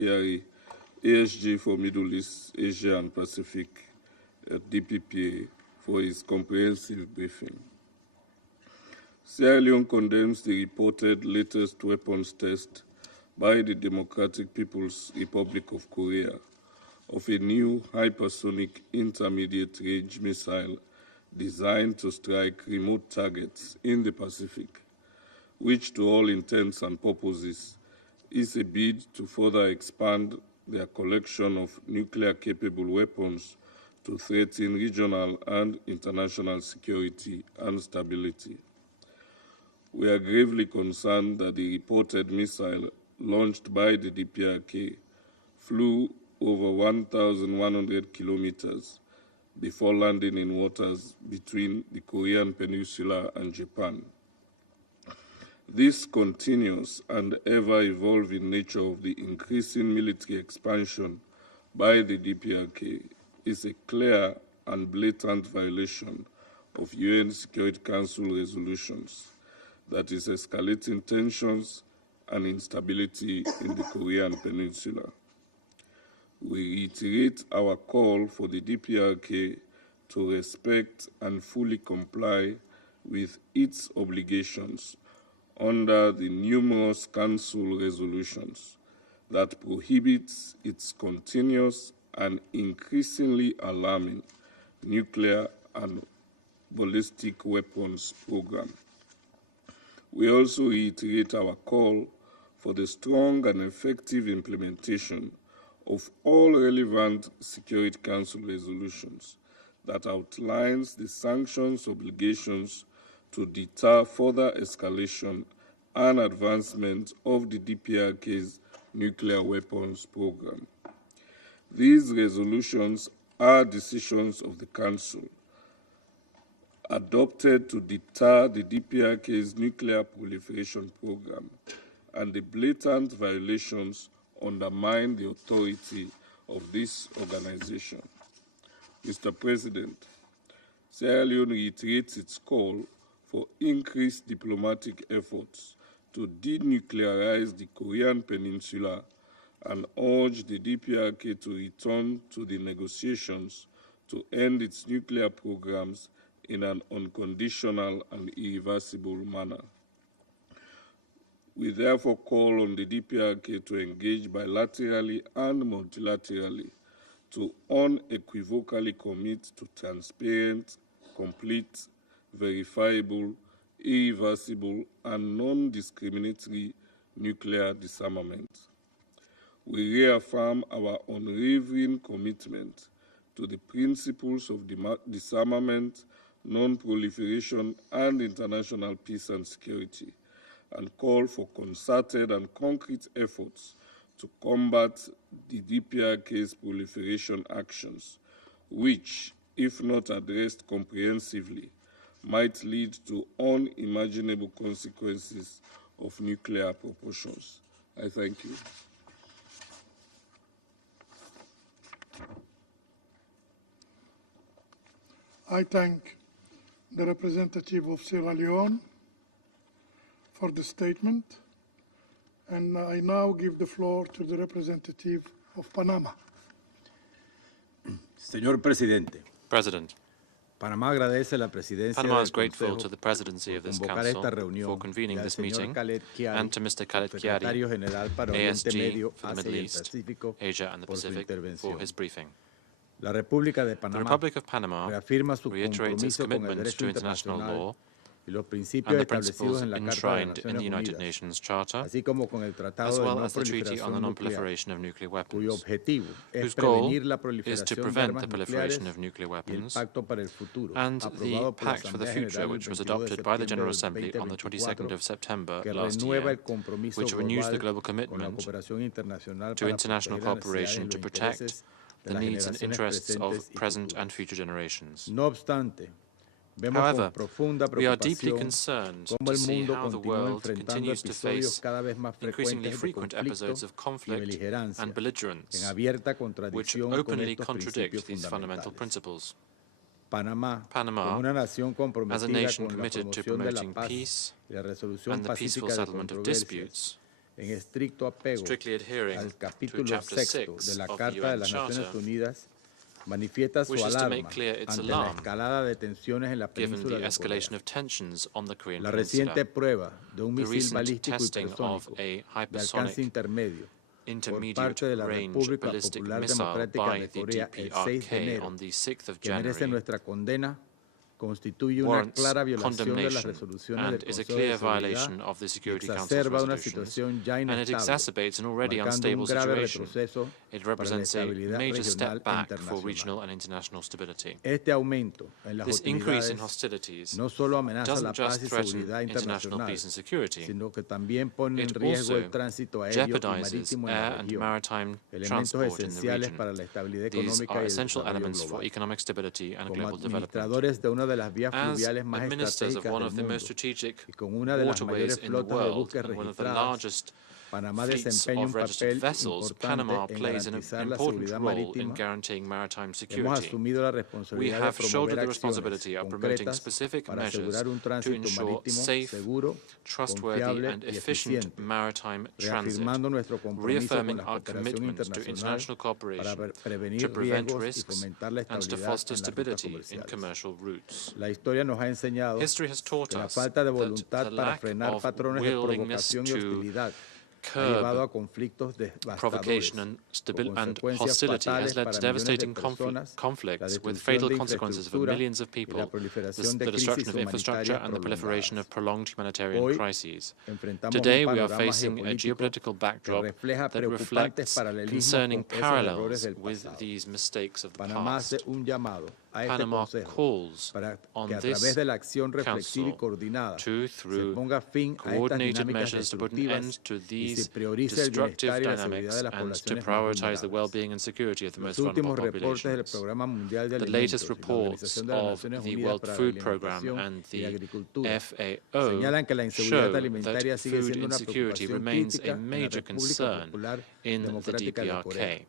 ASG for Middle East, Asia and Pacific at DPPA for his comprehensive briefing. Sierra Leone condemns the reported latest weapons test by the Democratic People's Republic of Korea of a new hypersonic intermediate-range missile designed to strike remote targets in the Pacific, which to all intents and purposes is a bid to further expand their collection of nuclear-capable weapons to threaten regional and international security and stability. We are gravely concerned that the reported missile launched by the DPRK flew over 1,100 kilometers before landing in waters between the Korean Peninsula and Japan. This continuous and ever-evolving nature of the increasing military expansion by the DPRK is a clear and blatant violation of UN Security Council resolutions that is escalating tensions and instability in the Korean Peninsula. We reiterate our call for the DPRK to respect and fully comply with its obligations under the numerous Council resolutions that prohibits its continuous and increasingly alarming nuclear and ballistic weapons program. We also reiterate our call for the strong and effective implementation of all relevant Security Council resolutions that outlines the sanctions obligations to deter further escalation and advancement of the DPRK's nuclear weapons program. These resolutions are decisions of the Council adopted to deter the DPRK's nuclear proliferation program, and the blatant violations undermine the authority of this organization. Mr. President, Sierra Leone reiterates its call for increased diplomatic efforts to denuclearize the Korean Peninsula and urge the DPRK to return to the negotiations to end its nuclear programs in an unconditional and irreversible manner. We therefore call on the DPRK to engage bilaterally and multilaterally to unequivocally commit to transparent, complete, verifiable, irreversible, and non-discriminatory nuclear disarmament. We reaffirm our unwavering commitment to the principles of disarmament, non-proliferation, and international peace and security, and call for concerted and concrete efforts to combat the DPRK's proliferation actions, which, if not addressed comprehensively, might lead to unimaginable consequences of nuclear proportions. I thank you. I thank the representative of Sierra Leone for the statement, and I now give the floor to the representative of Panama. Señor Presidente, President, Panama agradece la presidencia Panama del is grateful Consejo to the presidency of this convocar council esta reunión for convening y al this señor meeting, Khaled Chiari, and to Mr. Khaled Secretario Chiari, General para Oriente ASG Medio, for the Asia Middle y el East, Pacífico, Asia and the por su Pacific, intervención. for his briefing. La República de The Panamá Republic of Panama reafirma su reiterates its compromiso con el commitment derecho to international internacional law y los principios and the establecidos principles en la Carta de enshrined in the Naciones United Unidas, Nations Charter, así como con el as Tratado de well No as the Treaty on the Proliferación Nuclear, Non-Proliferation of Nuclear cuyo Weapons, objetivo es whose goal prevenir la is to proliferación de prevent armas the proliferation nucleares of nuclear y el weapons, Pacto para el Futuro, and the aprobado por la Pact for the Asamblea Future, General which el was 22 de adopted by the General septiembre Assembly del on the 22nd 2024, of September que last renueva year, el compromiso which renews the global global con la commitment cooperación internacional to para international proteger las necesidades cooperation y to los protect intereses de the las needs and generaciones interests presentes of y present futuras. and future generations. No obstante, vemos However, con profunda we are deeply preocupación concerned cómo to el see mundo how the continúa world enfrentando continues to episodios face cada vez más increasingly frecuentes de frequent episodes conflicto of y conflict beligerancia and en belligerence, abierta which contradicción con openly estos contradict principios these fundamental fundamentales. principles. Panamá, Panama, como una nación as a comprometida nation con la committed to promoción de la promoting paz peace y la resolución and the peaceful pacífica de settlement of controversias, disputes, en estricto apego strictly adhering al to capítulo Chapter sexto 6 de la of the Carta de UN las Naciones Charter, Unidas, manifiesta su wishes to make alarma clear its ante la alarm escalada de tensiones en la given península the de Corea. escalation of tensions on the Korean La Peninsula. reciente prueba de un The misil recent balístico testing of hipersónico a de alcance hypersonic intermedio por intermediate parte de la range República ballistic Popular missile Democrática by de the Corea el 6 de DPRK enero, on the 6th of que merece January, nuestra condena, constituye una warrants clara violación de las condemnation resoluciones and del is a Consejo de clear Seguridad violation of the y Security Council's exacerba una resolutions, situación ya and it inestable, exacerbates an already marcando unstable un grave situation. retroceso It para la represents a estabilidad major regional step e back for internacional. regional and international stability. Este aumento en las This increase in hostilidades hostilities no solo amenaza la doesn't just paz y threaten seguridad international internacional, peace and security, sino que también pone en it riesgo el also tránsito aéreo y jeopardizes marítimo en la air and región, maritime elementos transport in the esenciales region. para la estabilidad These económica are y el essential desarrollo elements for global. economic stability and Como global development. administradores de una de las vías As fluviales más administrators of estratégicas one del of the mundo most strategic y con una de las waterways mayores in the flotas de world buques and one of the registradas, largest Panamá fleets desempeña of un registered papel vessels, Panama importante en plays an garantizar la important seguridad role in marítima. guaranteeing maritime Hemos security. asumido la We responsabilidad de have shouldered promover the acciones responsibility of promoting concretas specific para measures asegurar un to tránsito ensure marítimo safe, seguro, trustworthy, confiable and y efficient eficiente, maritime transit, reafirmando nuestro compromiso con reaffirming la our cooperación commitment to internacional international para cooperation to prevenir prevent riesgos y risks fomentar la and to estabilidad foster en las rutas stability in comerciales. commercial routes. La historia nos ha enseñado History has taught que la us falta de that voluntad the para lack frenar of patrones de willingness provocación y to hostilidad ha curb llevado a conflictos devastadores, provocation and con hostility consecuencias has fatales led para to millones de devastating personas, la conflicts with destrucción fatal de consequences for infraestructura millions of y la people, proliferación de the destruction crisis of infrastructure humanitarias and the proliferation prolongadas. of prolonged humanitarian Hoy crises. enfrentamos Today un we are panorama facing a geopolítico geopolitical que backdrop refleja that preocupantes reflects paralelismos concerning con esos errores parallels del with pasado. these mistakes of the Panamá hace past. un llamado a este Panama Consejo calls para on que a this través de la acción reflexiva y Council coordinada to, se through ponga fin a estas coordinated dinámicas measures to put an end destructivas to y se these priorice el destructive bienestar y la seguridad dynamics de las and to poblaciones más prioritize the vulnerables. well-being and security of the Los most vulnerable últimos reportes del populations. Programa Mundial de The Alimentos latest y la reports Organización de las of Naciones the Unidas World para la Food Programme Alimentación and y la the Agricultura FAO señalan que la inseguridad show alimentaria that sigue food siendo una insecurity preocupación remains a crítica en la major República concern Popular in the Democrática de Corea, DPRK.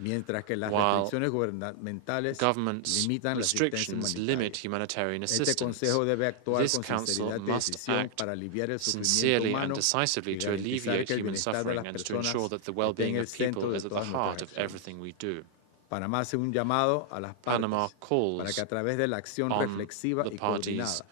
mientras que las While restricciones gubernamentales government's limitan la asistencia restrictions humanitaria. limit humanitarian Este assistance, Consejo debe actuar this con Council sinceridad y must decisión act para aliviar el sufrimiento sincerely and humano decisively y to garantizar alleviate que el human bienestar de suffering las and to ensure personas that the esté well-being en el of people centro de is at the todas heart nuestras of acciones. everything we do. Panamá hace un llamado a las Panama partes calls para que a través de la acción on reflexiva the y parties coordinada se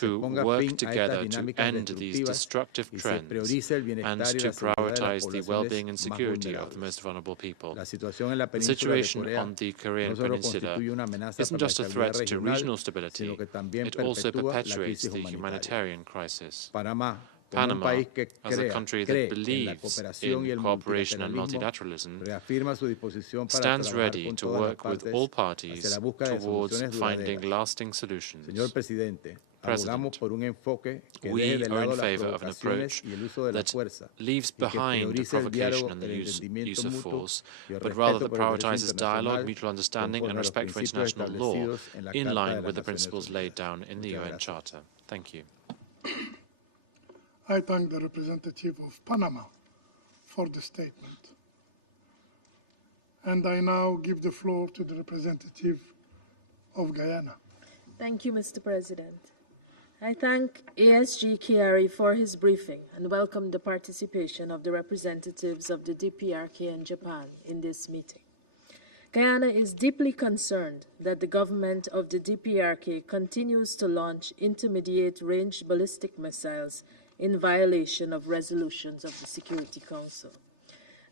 to ponga work fin a estas together to dinámicas end these destructivas destructive y se trends priorice el and bienestar y to la seguridad de las prioritize the well-being and poblaciones más security of the most vulnerables. vulnerable people. La situación en la The península de situation Corea on the no Korean solo Peninsula constituye una amenaza isn't para la just a estabilidad threat to regional, regional stability, sino que también it also perpetúa la perpetuates crisis the humanitaria. humanitarian crisis. Panamá, como un Panama, país que as a country cree that en la believes cooperación y in el cooperation and multilateralismo, multilateralism, reafirma su disposición para stands trabajar ready con to todas las work with partes all hacia parties la búsqueda de towards soluciones finding duraderas. lasting solutions. Señor Presidente, abogamos President, por un enfoque que deje we de are in lado las favor of an provocaciones approach y el uso de la that fuerza leaves y que behind the priorice el diálogo, provocation and el the entendimiento use of mutuo force, y el but rather respeto that por el derecho prioritizes dialogue, internacional mutual understanding, and conforme a los respect for principios international law establecidos en la in Carta de line las with the Naciones principles laid Unidas. down in the Muchas UN gracias. Charter. Thank you. I thank the representative of Panama for the statement. And I now give the floor to the representative of Guyana. Thank you, Mr. President. I thank ASG KRE for his briefing and welcome the participation of the representatives of the DPRK and Japan in this meeting. Guyana is deeply concerned that the government of the DPRK continues to launch intermediate-range ballistic missiles in violation of resolutions of the Security Council.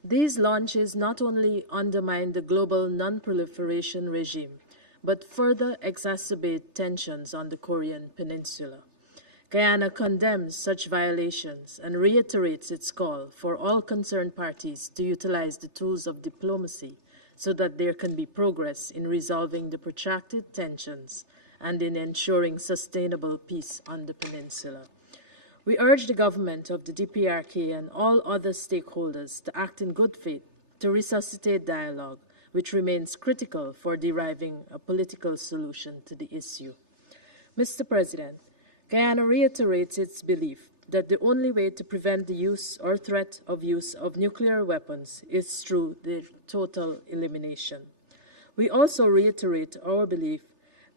These launches not only undermine the global non-proliferation regime, but further exacerbate tensions on the Korean Peninsula. Guyana condemns such violations and reiterates its call for all concerned parties to utilize the tools of diplomacy so that there can be progress in resolving the protracted tensions and in ensuring sustainable peace on the peninsula. We urge the government of the DPRK and all other stakeholders to act in good faith to resuscitate dialogue, which remains critical for deriving a political solution to the issue. Mr. President, Guyana reiterates its belief that the only way to prevent the use or threat of use of nuclear weapons is through their total elimination. We also reiterate our belief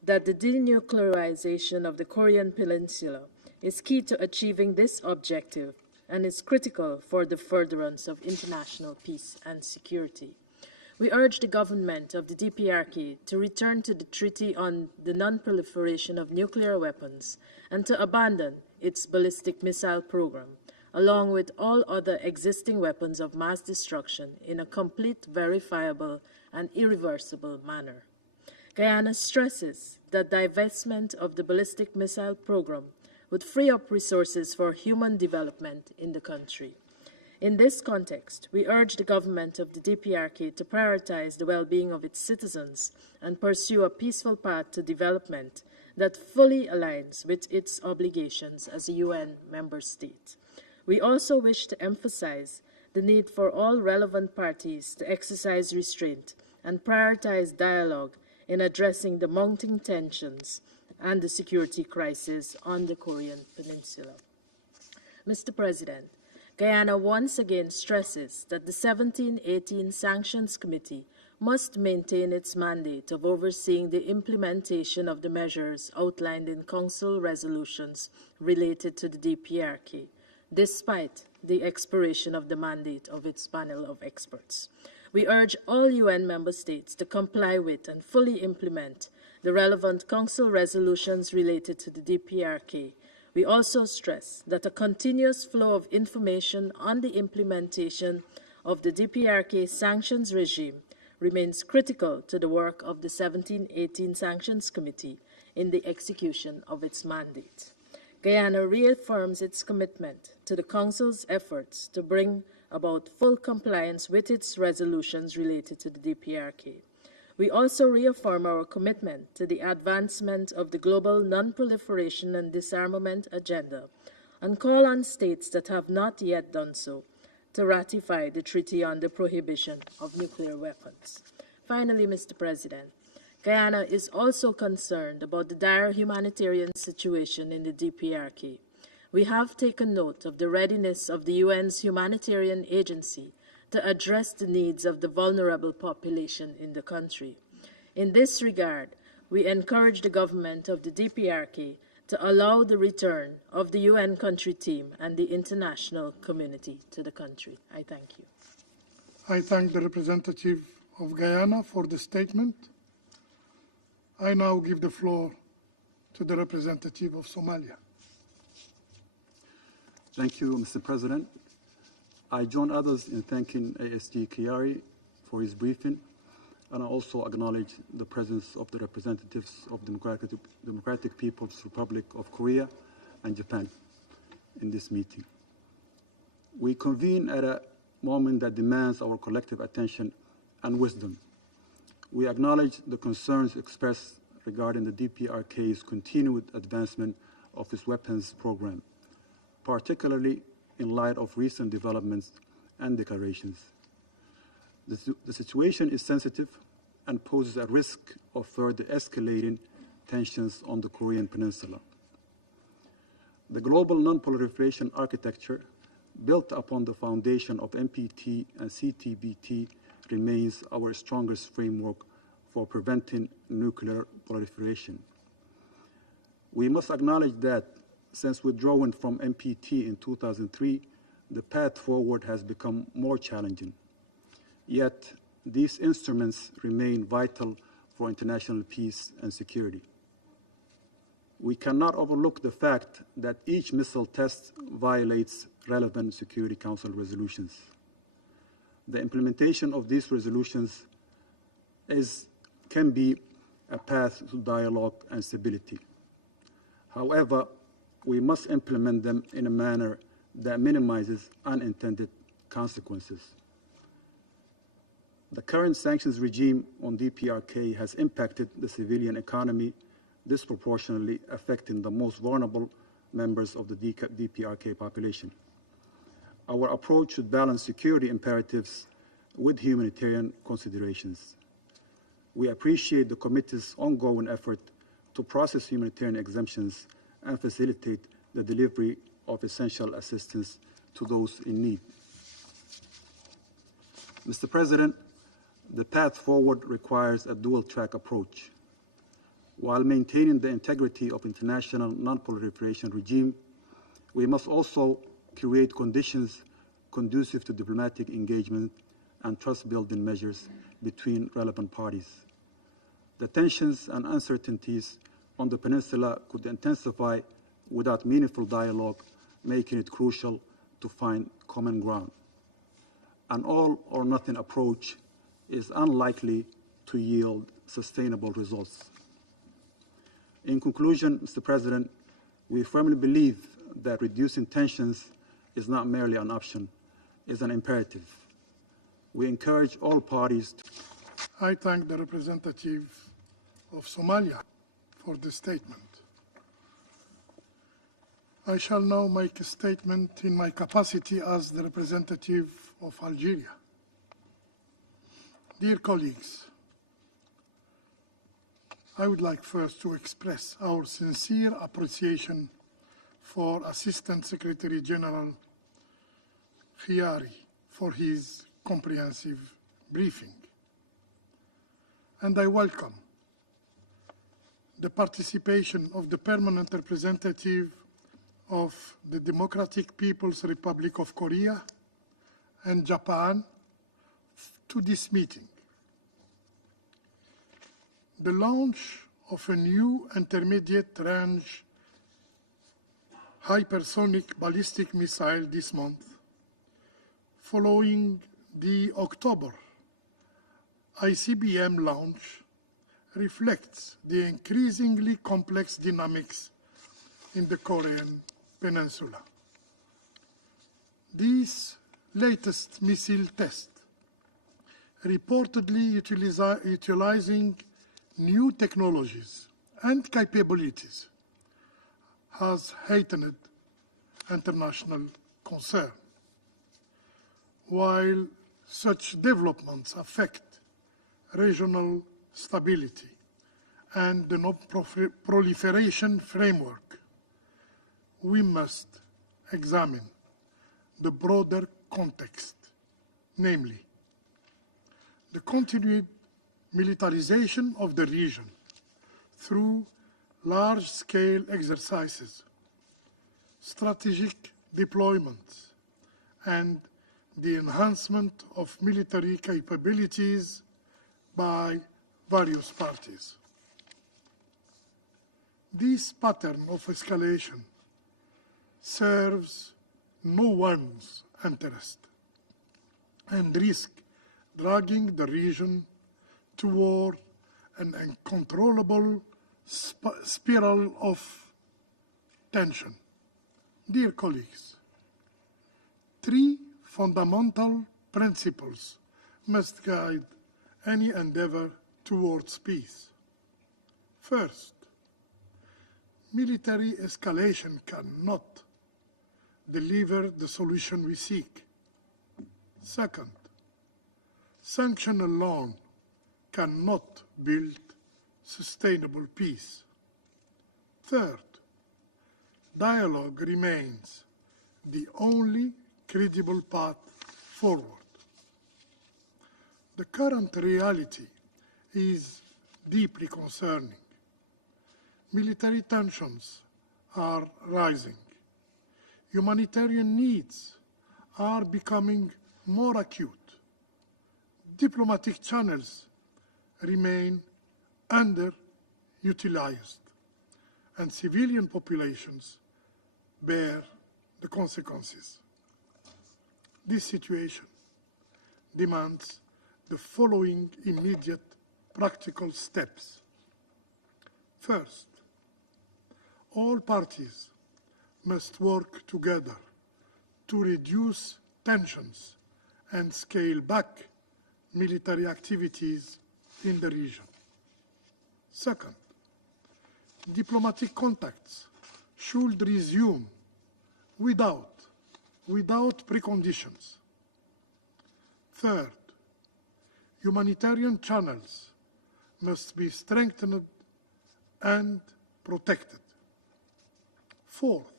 that the denuclearization of the Korean Peninsula is key to achieving this objective and is critical for the furtherance of international peace and security. We urge the government of the DPRK to return to the Treaty on the Non-Proliferation of Nuclear Weapons and to abandon its ballistic missile program, along with all other existing weapons of mass destruction in a complete, verifiable, and irreversible manner. Guyana stresses that divestment of the ballistic missile program would free up resources for human development in the country. In this context, we urge the government of the DPRK to prioritize the well-being of its citizens and pursue a peaceful path to development that fully aligns with its obligations as a UN member state. We also wish to emphasize the need for all relevant parties to exercise restraint and prioritize dialogue in addressing the mounting tensions and the security crisis on the Korean Peninsula. Mr. President, Guyana once again stresses that the 1718 Sanctions Committee must maintain its mandate of overseeing the implementation of the measures outlined in Council resolutions related to the DPRK, despite the expiration of the mandate of its panel of experts. We urge all UN member states to comply with and fully implement the relevant Council resolutions related to the DPRK. We also stress that a continuous flow of information on the implementation of the DPRK sanctions regime remains critical to the work of the 1718 Sanctions Committee in the execution of its mandate. Guyana reaffirms its commitment to the Council's efforts to bring about full compliance with its resolutions related to the DPRK. We also reaffirm our commitment to the advancement of the global non-proliferation and disarmament agenda and call on states that have not yet done so to ratify the Treaty on the Prohibition of Nuclear Weapons. Finally, Mr. President, Guyana is also concerned about the dire humanitarian situation in the DPRK. We have taken note of the readiness of the UN's humanitarian agency to address the needs of the vulnerable population in the country. In this regard, we encourage the government of the DPRK to allow the return of the UN country team and the international community to the country. I thank you. I thank the representative of Guyana for the statement. I now give the floor to the representative of Somalia. Thank you, Mr. President. I join others in thanking ASG Kiari for his briefing, and I also acknowledge the presence of the representatives of Democratic People's Republic of Korea and Japan in this meeting. We convene at a moment that demands our collective attention and wisdom. We acknowledge the concerns expressed regarding the DPRK's continued advancement of its weapons program, particularly in light of recent developments and declarations. The situation is sensitive and poses a risk of further escalating tensions on the Korean Peninsula. The global non-proliferation architecture, built upon the foundation of NPT and CTBT, remains our strongest framework for preventing nuclear proliferation. We must acknowledge that since withdrawing from NPT in 2003, the path forward has become more challenging. Yet, these instruments remain vital for international peace and security. We cannot overlook the fact that each missile test violates relevant Security Council resolutions. The implementation of these resolutions can be a path to dialogue and stability. However, we must implement them in a manner that minimizes unintended consequences. The current sanctions regime on DPRK has impacted the civilian economy, disproportionately affecting the most vulnerable members of the DPRK population. Our approach should balance security imperatives with humanitarian considerations. We appreciate the committee's ongoing effort to process humanitarian exemptions and facilitate the delivery of essential assistance to those in need. Mr. President, the path forward requires a dual-track approach. While maintaining the integrity of international non-proliferation regime, we must also create conditions conducive to diplomatic engagement and trust-building measures between relevant parties. The tensions and uncertainties on the peninsula could intensify without meaningful dialogue, making it crucial to find common ground. An all-or-nothing approach is unlikely to yield sustainable results. In conclusion, Mr. President, we firmly believe that reducing tensions is not merely an option, it's an imperative. We encourage all parties to... I thank the representative of Somalia for the statement. I shall now make a statement in my capacity as the representative of Algeria. Dear colleagues, I would like first to express our sincere appreciation for Assistant Secretary General Khiari for his comprehensive briefing. And I welcome the participation of the permanent representative of the Democratic People's Republic of Korea and Japan to this meeting. The launch of a new intermediate range hypersonic ballistic missile this month, following the October ICBM launch, reflects the increasingly complex dynamics in the Korean Peninsula. This latest missile test, reportedly utilizing new technologies and capabilities, has heightened international concern. While such developments affect regional stability and the non-proliferation framework, we must examine the broader context, namely the continued militarization of the region through large-scale exercises, strategic deployments, and the enhancement of military capabilities by various parties. This pattern of escalation serves no one's interest and risks dragging the region toward an uncontrollable spiral of tension. Dear colleagues, three fundamental principles must guide any endeavor towards peace. First, military escalation cannot deliver the solution we seek. Second, sanction alone cannot build sustainable peace. Third, dialogue remains the only credible path forward. The current reality is deeply concerning. Military tensions are rising. Humanitarian needs are becoming more acute. Diplomatic channels remain underutilized, and civilian populations bear the consequences. This situation demands the following immediate practical steps. First, all parties must work together to reduce tensions and scale back military activities in the region. Second, diplomatic contacts should resume without preconditions. Third, humanitarian channels must be strengthened and protected. Fourth,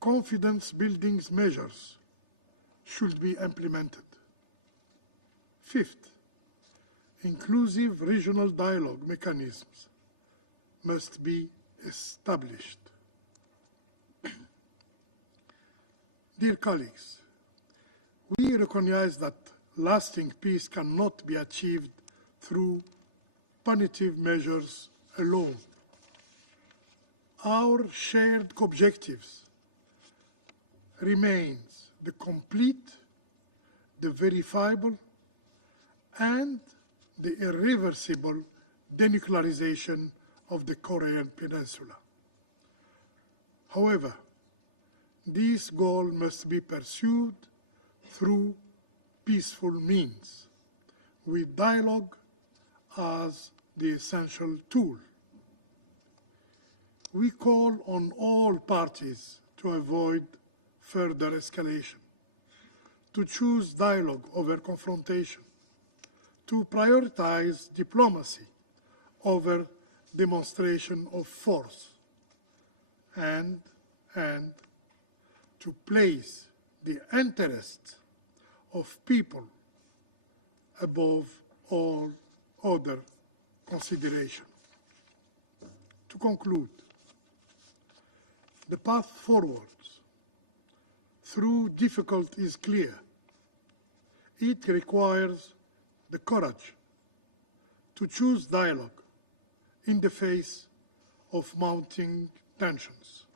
confidence-building measures should be implemented. Fifth, inclusive regional dialogue mechanisms must be established. Dear colleagues, we recognize that lasting peace cannot be achieved through punitive measures alone. Our shared objectives remains the complete, the verifiable, and the irreversible denuclearization of the Korean Peninsula. However, this goal must be pursued through peaceful means, with dialogue as the essential tool. We call on all parties to avoid further escalation, to choose dialogue over confrontation, to prioritize diplomacy over demonstration of force, and to place the interests of people above all other consideration. To conclude, the path forward through difficult is clear. It requires the courage to choose dialogue in the face of mounting tensions.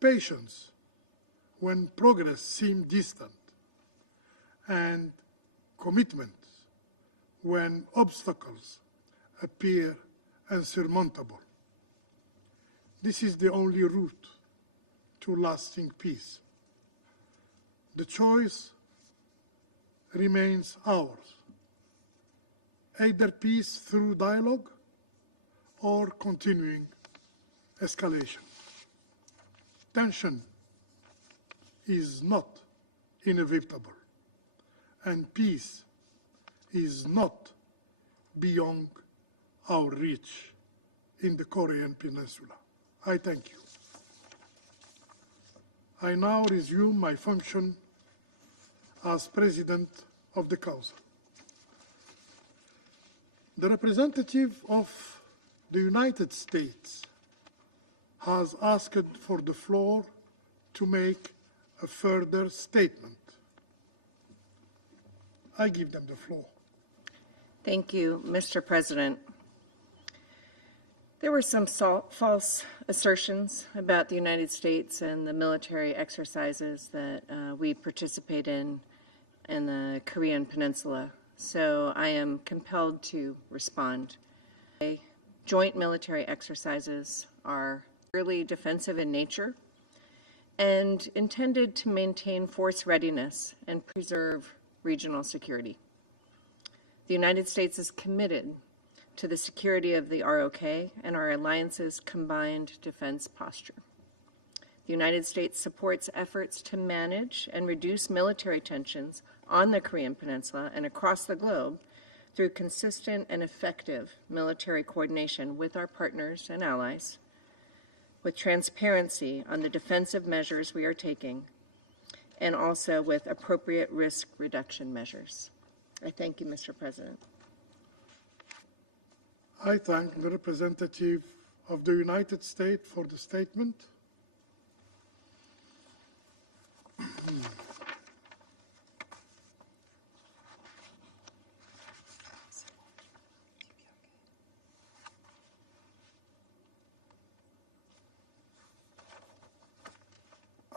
Patience when progress seems distant, and commitment when obstacles appear insurmountable. This is the only route to lasting peace. The choice remains ours: either peace through dialogue or continuing escalation. Tension is not inevitable, and peace is not beyond our reach in the Korean Peninsula. I thank you. I now resume my function as President of the Council. The representative of the United States has asked for the floor to make a further statement. I give them the floor. Thank you, Mr. President. There were some false assertions about the United States and the military exercises that we participate in the Korean Peninsula, so I am compelled to respond. Joint military exercises are purely defensive in nature and intended to maintain force readiness and preserve regional security. The United States is committed to the security of the ROK and our alliance's combined defense posture. The United States supports efforts to manage and reduce military tensions on the Korean Peninsula and across the globe through consistent and effective military coordination with our partners and allies, with transparency on the defensive measures we are taking, and also with appropriate risk reduction measures. I thank you, Mr. President. I thank the representative of the United States for the statement.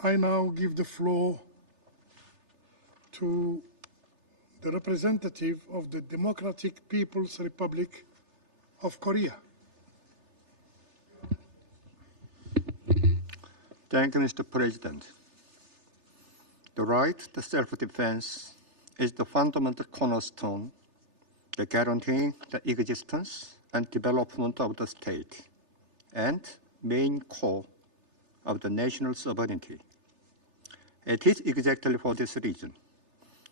I now give the floor to the representative of the Democratic People's Republic of Korea. Thank you, Mr. President. The right to self-defense is the fundamental cornerstone that guarantees the existence and development of the state and main core of the national sovereignty. It is exactly for this reason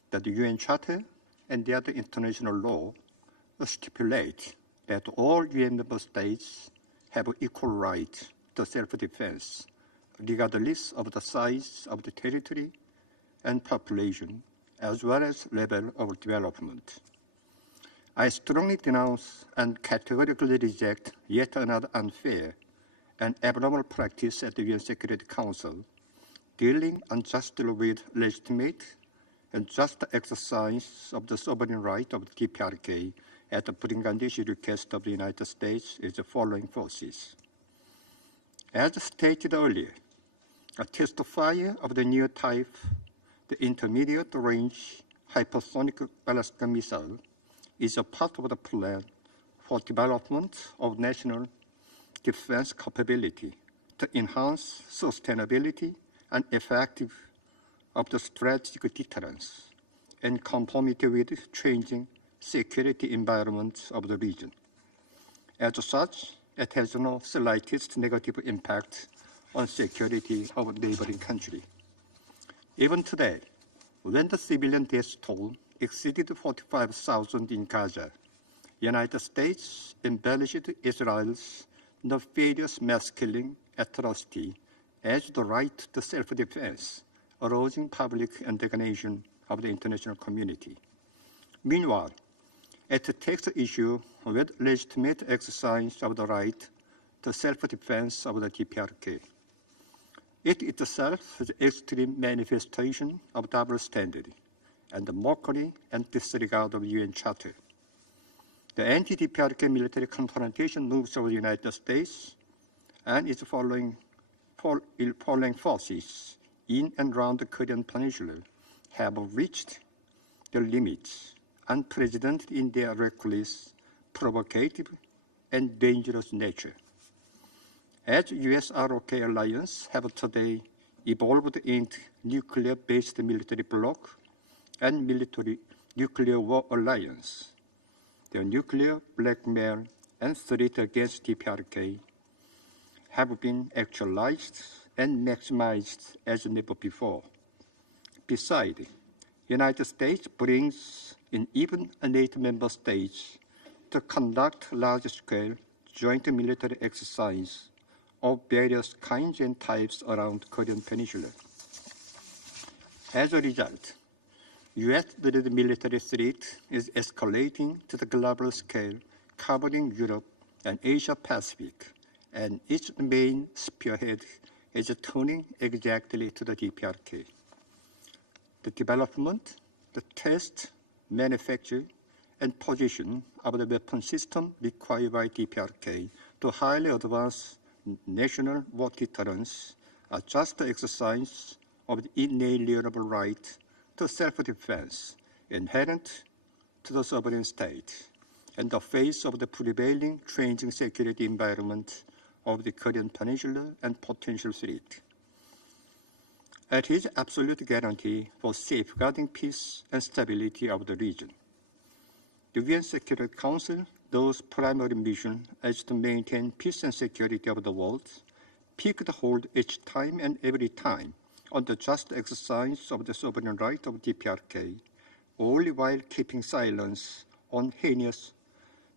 that the UN Charter and the other international law stipulate that all UN member states have equal right to self-defense, regardless of the size of the territory and population, as well as level of development. I strongly denounce and categorically reject yet another unfair and abnormal practice at the UN Security Council dealing unjustly with legitimate and just exercise of the sovereign right of the DPRK at the precondition request of the United States is the following forces. As stated earlier, a test fire of the new type, the intermediate-range hypersonic ballistic missile, is a part of the plan for development of national defense capability to enhance sustainability and effective of the strategic deterrence in conformity with changing security environments of the region. As such, it has no slightest negative impact on security of a neighboring country. Even today, when the civilian death toll exceeded 45,000 in Gaza, the United States embellished Israel's nefarious mass killing atrocity as the right to self-defense, arousing public indignation of the international community. Meanwhile, it takes issue with legitimate exercise of the right to self-defense of the DPRK. It itself is an extreme manifestation of double standard and the mockery and disregard of the UN Charter. The anti-DPRK military confrontation moves of the United States and its following forces in and around the Korean Peninsula have reached their limits, unprecedented in their reckless, provocative, and dangerous nature. As US-ROK alliance have today evolved into nuclear-based military bloc and military nuclear war alliance, their nuclear blackmail and threat against DPRK have been actualized and maximized as never before. Besides, the United States brings in even an 8 member states to conduct large-scale joint military exercise of various kinds and types around the Korean Peninsula. As a result, US-led military threat is escalating to the global scale, covering Europe and Asia-Pacific, and its main spearhead is turning exactly to the DPRK. The development, the test, manufacture, and position of the weapon system required by DPRK to highly advance national war deterrence are just the exercise of the inalienable right to self-defense inherent to the sovereign state in the face of the prevailing changing security environment of the Korean Peninsula and potential threat. It is absolute guarantee for safeguarding peace and stability of the region. The UN Security Council, whose primary mission is to maintain peace and security of the world, picked hold each time and every time on the just exercise of the sovereign right of DPRK, only while keeping silence on heinous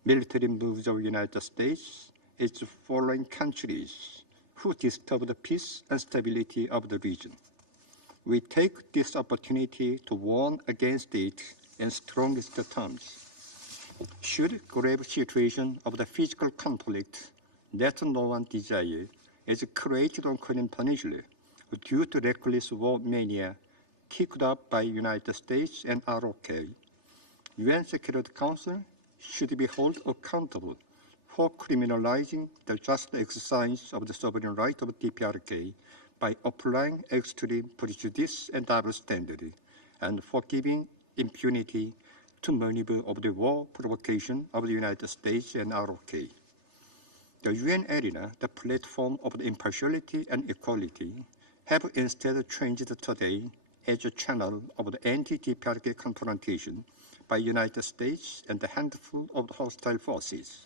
military moves of the United States, its foreign countries who disturb the peace and stability of the region. We take this opportunity to warn against it in strongest terms. Should grave situation of the physical conflict that no one desires is created on Korean Peninsula due to reckless war mania kicked up by United States and ROK, UN Security Council should be held accountable for criminalizing the just exercise of the sovereign right of DPRK by applying extreme prejudice and double standard, and for giving impunity to maneuver of the war provocation of the United States and ROK. The UN arena, the platform of the impartiality and equality, have instead changed today as a channel of the anti-DPRK confrontation by United States and a handful of the hostile forces.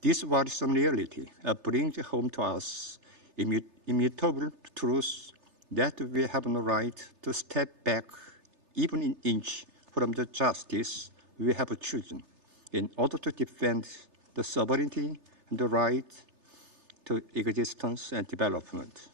This worrisome reality brings home to us immutable truth that we have no right to step back even an inch from the justice we have chosen in order to defend the sovereignty and the right to existence and development.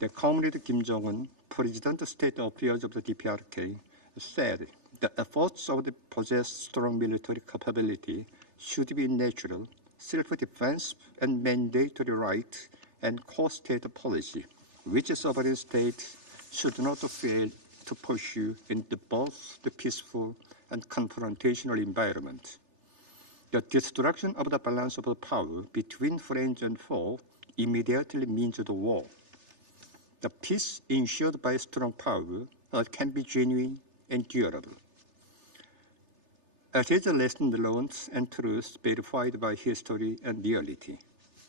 The Comrade Kim Jong-un, President of State Affairs of the DPRK, said the efforts of the possess strong military capability should be natural, self-defense and mandatory right and core state policy which sovereign state should not fail to pursue in both the peaceful and confrontational environment. The destruction of the balance of power between friends and foe immediately means the war. The peace ensured by strong power can be genuine and durable. It is a lesson learned and truth verified by history and reality.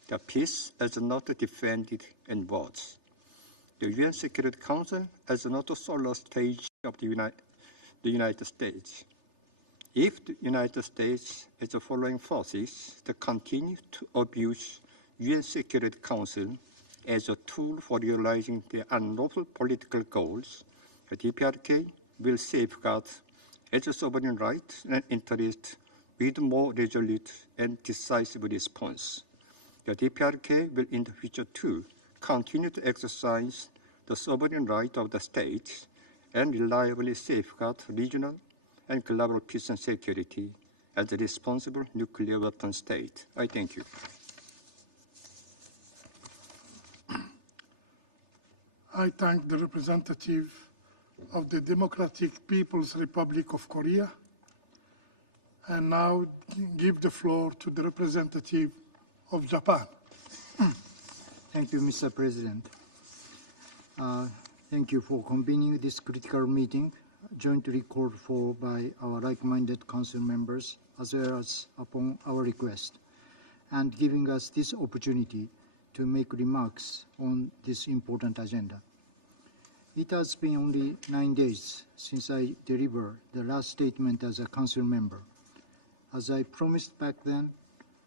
The peace is not defended in words. The UN Security Council is not a solo stage of the United States. If the United States is following forces that continue to abuse UN Security Council as a tool for realizing their unlawful political goals, the DPRK will safeguard its sovereign rights and interests with more resolute and decisive response. The DPRK will in the future too continue to exercise the sovereign right of the states and reliably safeguard regional and global peace and security as a responsible nuclear weapon state. I thank you. I thank the representative of the Democratic People's Republic of Korea, and now give the floor to the representative of Japan. Thank you, Mr. President. Thank you for convening this critical meeting, jointly called for by our like-minded council members, as well as upon our request, and giving us this opportunity to make remarks on this important agenda. It has been only 9 days since I delivered the last statement as a council member. As I promised back then,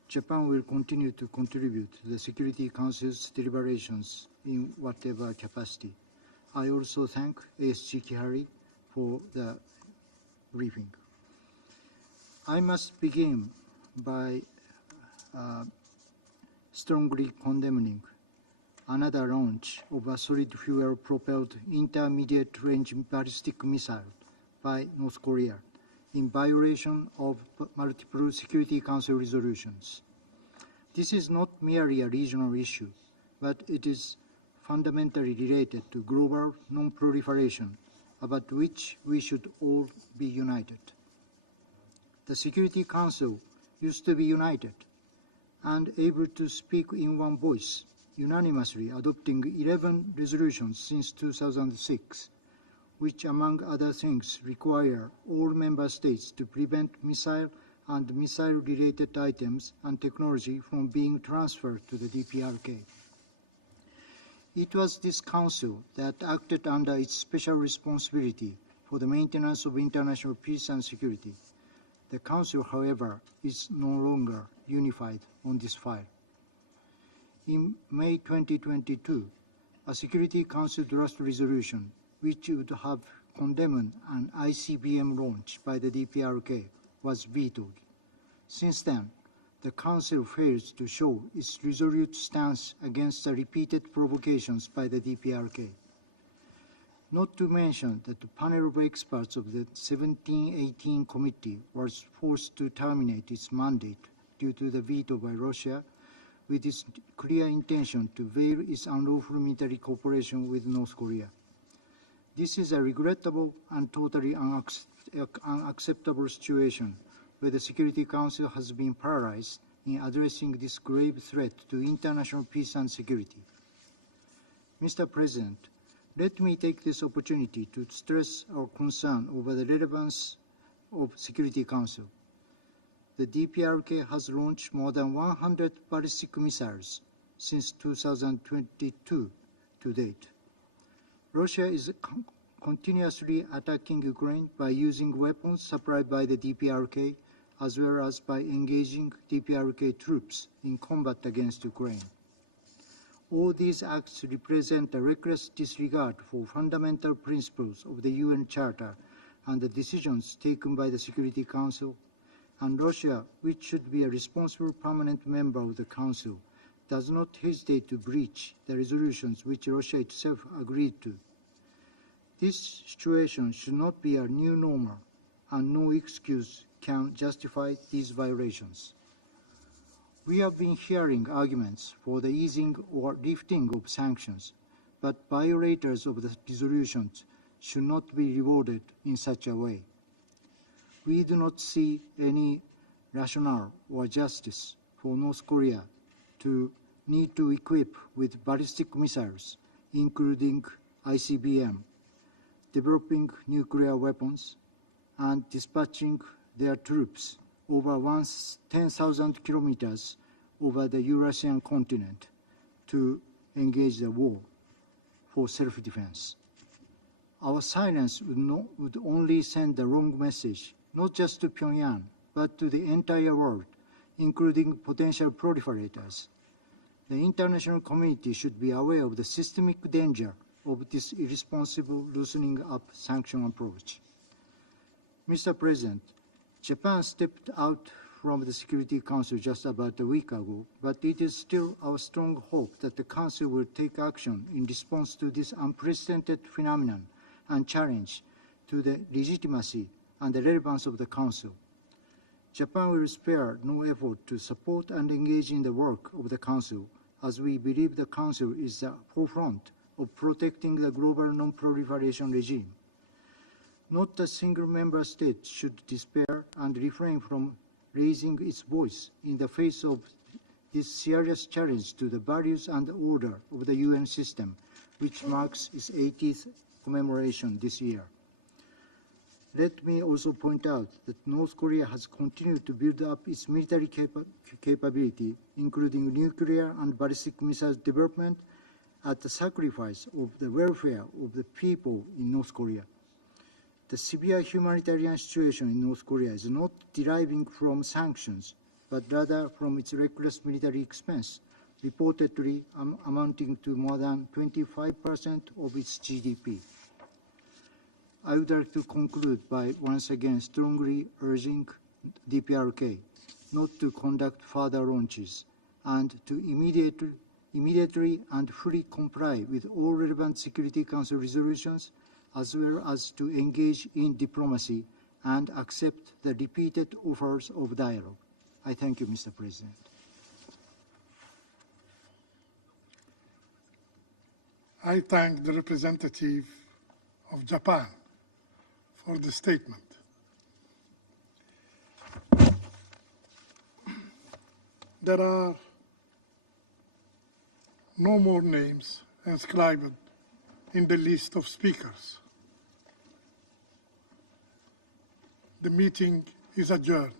Japan will continue to contribute to the Security Council's deliberations in whatever capacity. I also thank ASG Kihari for the briefing. I must begin by strongly condemning another launch of a solid fuel-propelled intermediate-range ballistic missile by North Korea in violation of multiple Security Council resolutions. This is not merely a regional issue, but it is fundamentally related to global non-proliferation, about which we should all be united. The Security Council used to be united and able to speak in one voice, unanimously adopting 11 resolutions since 2006, which, among other things, require all member states to prevent missile and missile-related items and technology from being transferred to the DPRK. It was this Council that acted under its special responsibility for the maintenance of international peace and security. The Council, however, is no longer unified on this file. In May 2022, a Security Council draft resolution, which would have condemned an ICBM launch by the DPRK, was vetoed. Since then, the Council fails to show its resolute stance against the repeated provocations by the DPRK. Not to mention that the panel of experts of the 1718 Committee was forced to terminate its mandate due to the veto by Russia, with its clear intention to veil its unlawful military cooperation with North Korea. This is a regrettable and totally unacceptable situation where the Security Council has been paralyzed in addressing this grave threat to international peace and security. Mr. President, let me take this opportunity to stress our concern over the relevance of Security Council. The DPRK has launched more than 100 ballistic missiles since 2022 to date. Russia is continuously attacking Ukraine by using weapons supplied by the DPRK, as well as by engaging DPRK troops in combat against Ukraine. All these acts represent a reckless disregard for fundamental principles of the UN Charter and the decisions taken by the Security Council, and Russia, which should be a responsible permanent member of the Council, does not hesitate to breach the resolutions which Russia itself agreed to. This situation should not be a new normal, and no excuse can justify these violations. We have been hearing arguments for the easing or lifting of sanctions, but violators of the resolutions should not be rewarded in such a way. We do not see any rationale or justice for North Korea to need to equip with ballistic missiles, including ICBM, developing nuclear weapons, and dispatching their troops over 10,000 kilometers over the Eurasian continent to engage the war for self-defense. Our silence would only send the wrong message, not just to Pyongyang, but to the entire world, including potential proliferators. The international community should be aware of the systemic danger of this irresponsible loosening up sanction approach. Mr. President, Japan stepped out from the Security Council just about a week ago, but it is still our strong hope that the Council will take action in response to this unprecedented phenomenon and challenge to the legitimacy and the relevance of the Council. Japan will spare no effort to support and engage in the work of the Council, as we believe the Council is the forefront of protecting the global non-proliferation regime. Not a single member state should despair and refrain from raising its voice in the face of this serious challenge to the values and order of the UN system, which marks its 80th commemoration this year. Let me also point out that North Korea has continued to build up its military capability, including nuclear and ballistic missile development, at the sacrifice of the welfare of the people in North Korea. The severe humanitarian situation in North Korea is not deriving from sanctions, but rather from its reckless military expense, reportedly amounting to more than 25% of its GDP. I would like to conclude by once again strongly urging DPRK not to conduct further launches and to immediately and fully comply with all relevant Security Council resolutions, as well as to engage in diplomacy and accept the repeated offers of dialogue. I thank you, Mr. President. I thank the representative of Japan for the statement. There are no more names inscribed in the list of speakers. The meeting is adjourned.